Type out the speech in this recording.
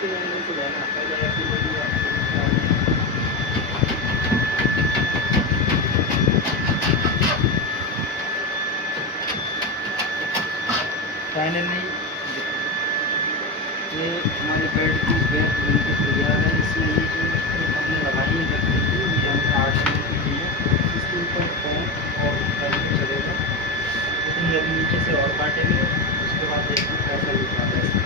के एंगल से लेना पहले ऐसी वीडियो आपको फाइनली ये हमारे बेड की बैक बनके तैयार है। इसमें ये जो हमने लगाई है लकड़ी की, ये हमने 8 नंबर की है। इसके ऊपर फोम और फाइबर चलेगा, लेकिन ये अभी नीचे से और काटेंगे, उसके बाद देखते हैं कैसा लुक आता है इसका।